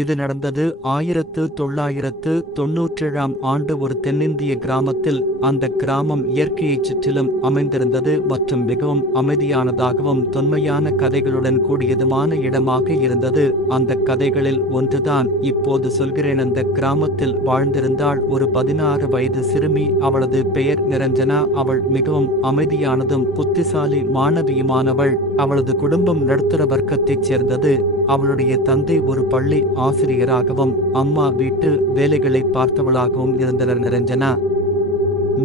இது நடந்தது 1997ஆம் ஆண்டு ஒரு தென்னிந்திய கிராமத்தில். அந்த கிராமம் இயற்கையைச் சுற்றிலும் அமைந்திருந்தது மற்றும் மிகவும் அமைதியானதாகவும் தொன்மையான கதைகளுடன் கூடியதுமான இடமாக இருந்தது. அந்த கதைகளில் ஒன்றுதான் இப்போது சொல்கிறேன். அந்த கிராமத்தில் வாழ்ந்திருந்தாள் ஒரு 16 வயது சிறுமி. அவளது பெயர் நிரஞ்சனா. அவள் மிகவும் அமைதியானதும் புத்திசாலி மாணவியுமானவள். அவளது குடும்பம் நடுத்தர வர்க்கத்தைச் சேர்ந்தது. அவளுடைய தந்தை ஒரு பள்ளி ஆசிரியராகவும் அம்மா வீட்டு வேலைகளை பார்த்தவளாகவும் இருந்தனர். நிரஞ்சனா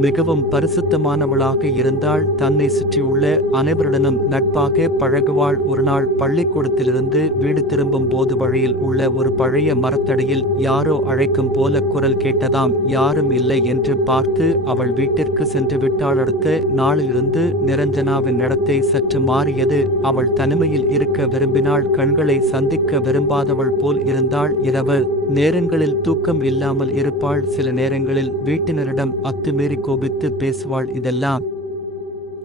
மிகவும் பரிசுத்தமானவளாக இருந்தாள். தன்னை சுற்றியுள்ள அனைவருடனும் நட்பாக பழகுவாள். ஒருநாள் பள்ளிக்கூடத்திலிருந்து வீடு திரும்பும் போது வழியில் உள்ள ஒரு பழைய மரத்தடியில் யாரோ அழைக்கும் போல குரல் கேட்டதாம். யாரும் இல்லை என்று பார்த்து அவள் வீட்டிற்கு சென்று விட்டாள். அடுத்த நாளிலிருந்து நிரஞ்சனாவின் நடத்தை சற்று மாறியது. அவள் தனிமையில் இருக்க விரும்பினாள். கண்களை சந்திக்க விரும்பாதவள் போல் இருந்தாள். இரவு நேரங்களில் தூக்கம் இல்லாமல் இருப்பாள். சில நேரங்களில் வீட்டினரிடம் அத்துமீறி கோபித்து பேசுவாள். இதெல்லாம்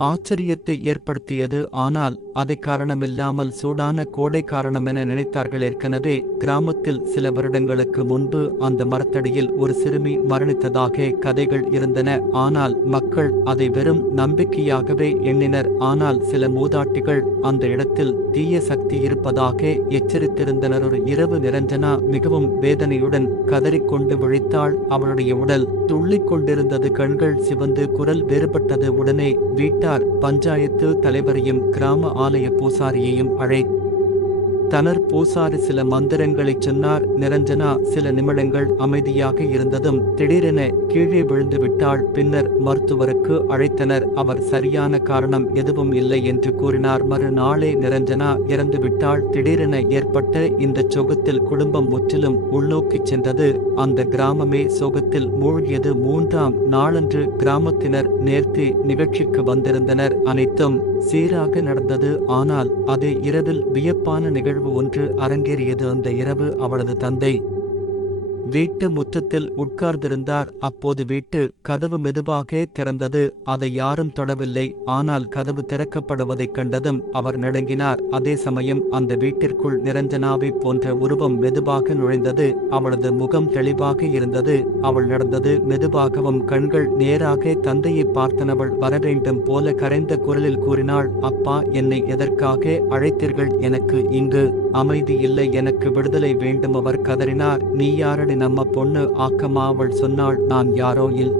ஆச்சரியத்தை ஏற்படுத்தியது. ஆனால் அதை காரணமில்லாமல் சூடான கோடை காரணமென நினைத்தார்கள். ஏற்கனவே கிராமத்தில் சில வருடங்களுக்கு முன்பு அந்த மரத்தடியில் ஒரு சிறுமி மரணித்ததாக கதைகள் இருந்தன. ஆனால் மக்கள் அதை வெறும் நம்பிக்கையாகவே எண்ணினர். ஆனால் சில மூதாட்டிகள் அந்த இடத்தில் தீய சக்தி இருப்பதாக எச்சரித்திருந்தனர். ஒரு இரவு நிரஞ்சனா மிகவும் வேதனையுடன் கதறிக்கொண்டு விழித்தாள். அவளுடைய உடல் துள்ளிக் கொண்டிருந்தது. கண்கள் சிவந்து குரல் வேறுபட்டது. உடனே வீட்டார் பஞ்சாயத்து தலைவரையும் கிராம ஆலய பூசாரியையும் அழைத்தனர். பூசாரி சில மந்திரங்களைச் சொன்னார். நிரஞ்சனா சில நிமிடங்கள் அமைதியாக இருந்ததும் திடீரென கீழே விழுந்து விட்டாள். பின்னர் மருத்துவருக்கு அழைத்தனர். அவர் சரியான காரணம் எதுவும் இல்லை என்று கூறினார். மறுநாளே நிரஞ்சனா இறந்து விட்டாள். திடீரென ஏற்பட்ட இந்த சோகத்தில் குடும்பம் முற்றிலும் உள்நோக்கிச் சென்றது. அந்த கிராமமே சோகத்தில் மூழ்கியது. 3ஆம் நாளன்று கிராமத்தினர் நேர்த்தி நிகழ்ச்சிக்கு வந்திருந்தனர். அனைத்தும் சீராக நடந்தது. ஆனால் அதே இரவில் வியப்பான நிகழ்வு ஒன்று அரங்கேறியது. அந்த இரவு அவளது தந்தை வீட்டு முற்றத்தில் உட்கார்ந்திருந்தார். அப்போது வீட்டு கதவு மெதுவாக திறந்தது. அதை யாரும் தொடவில்லை. ஆனால் கதவு திறக்கப்படுவதைக் கண்டதும் அவர் நடுங்கினார். அதே சமயம் அந்த வீட்டிற்குள் நிரஞ்சனாவை போன்ற உருவம் மெதுவாக நுழைந்தது. அவளது முகம் தெளிவாக இருந்தது. அவள் நடந்தது மெதுவாகவும் கண்கள் நேராக தந்தையை பார்த்தனவள் வரவேண்டும் போல கரைந்த குரலில் கூறினாள், அப்பா, என்னை எதற்காக அழைத்தீர்கள்? எனக்கு இங்கு அமைதி இல்லை. எனக்கு விடுதலை வேண்டும். அவர் கதறினார். நீ யாரடி? நம்ம பொண்ணு ஆக்கமா? அவள் சொன்னாள், நான் யாரோ இல்ல,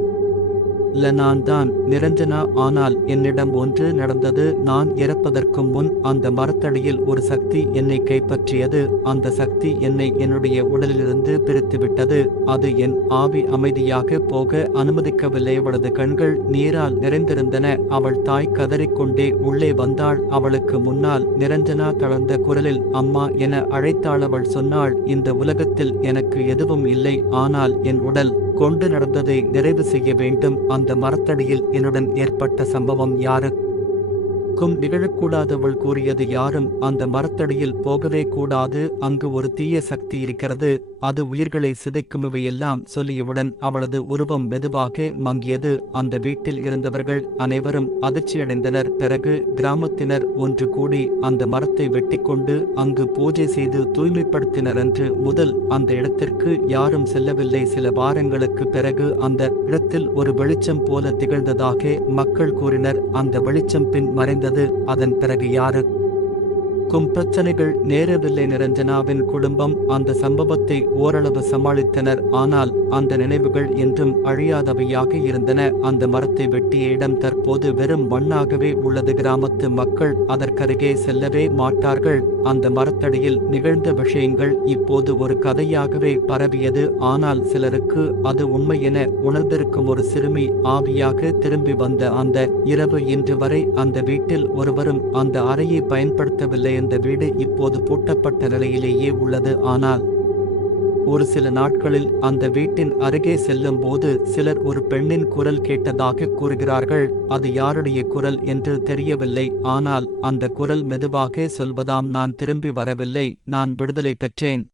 நான் தான் நிரஞ்சனா. ஆனால் என்னிடம் ஒன்று நடந்தது. நான் இறப்பதற்கு முன் அந்த மரத்தடியில் ஒரு சக்தி என்னை கைப்பற்றியது. அந்த சக்தி என்னை என்னுடைய உடலிலிருந்து பிரித்துவிட்டது. அது என் ஆவி அமைதியாக போக அனுமதிக்கவில்லை. அவளது கண்கள் நீரால் நிறைந்திருந்தன. அவள் தாய் கதறிக்கொண்டே உள்ளே வந்தாள். அவளுக்கு முன்னால் நிரஞ்சனா தளர்ந்த குரலில் அம்மா என அழைத்தாள். அவள் சொன்னாள், இந்த உலகத்தில் எனக்கு எதுவும் இல்லை. ஆனால் என் உடல் கொண்டு நடந்ததை நிறைவு செய்ய வேண்டும். அந்த மரத்தடியில் என்னுடன் ஏற்பட்ட சம்பவம் யாருக்கும் நிகழக்கூடாதவள் கூறியது. யாரும் அந்த மரத்தடியில் போகவே கூடாது. அங்கு ஒரு தீய சக்தி இருக்கிறது. அது உயிர்களை சிதைக்கும். இவையெல்லாம் சொல்லியவுடன் அவளது உருவம் மெதுவாக மங்கியது. அந்த வீட்டில் இருந்தவர்கள் அனைவரும் அதிர்ச்சியடைந்தனர். பிறகு கிராமத்தினர் ஒன்று கூடி அந்த மரத்தை வெட்டிக்கொண்டு அங்கு பூஜை செய்து தூய்மைப்படுத்தினர். அன்று முதல் அந்த இடத்திற்கு யாரும் செல்லவில்லை. சில வாரங்களுக்கு பிறகு அந்த இடத்தில் ஒரு வெளிச்சம் போல திகழ்ந்ததாக மக்கள் கூறினர். அந்த வெளிச்சம் பின் மறைந்தது. அதன் பிறகு யாருக்கும் பிரச்சனைகள் நேரவில்லை. நிரஞ்சனாவின் குடும்பம் அந்த சம்பவத்தை ஓரளவு சமாளித்தனர். ஆனால் அந்த நினைவுகள் என்றும் அழியாதவையாக இருந்தன. அந்த மரத்தை வெட்டிய இடம் தற்போது வெறும் மண்ணாகவே உள்ளது. கிராமத்து மக்கள் அதற்கருகே செல்லவே மாட்டார்கள். அந்த மரத்தடியில் நிகழ்ந்த விஷயங்கள் இப்போது ஒரு கதையாகவே பரவியது. ஆனால் சிலருக்கு அது உண்மை என உணர்ந்திருக்கும். ஒரு சிறுமி ஆவியாக திரும்பி வந்த அந்த இரவு இன்று வரை அந்த வீட்டில் ஒருவரும் அந்த அறையை பயன்படுத்தவில்லை. அந்த வீடு இப்போது பூட்டப்பட்ட நிலையிலேயே உள்ளது. ஆனால் ஒரு சில நாட்களில் அந்த வீட்டின் அருகே செல்லும் போது சிலர் ஒரு பெண்ணின் குரல் கேட்டதாக கூறுகிறார்கள். அது யாருடைய குரல் என்று தெரியவில்லை. ஆனால் அந்த குரல் மெதுவாக சொல்வதாம், நான் திரும்பி வரவில்லை, நான் விடுதலை பெற்றேன்.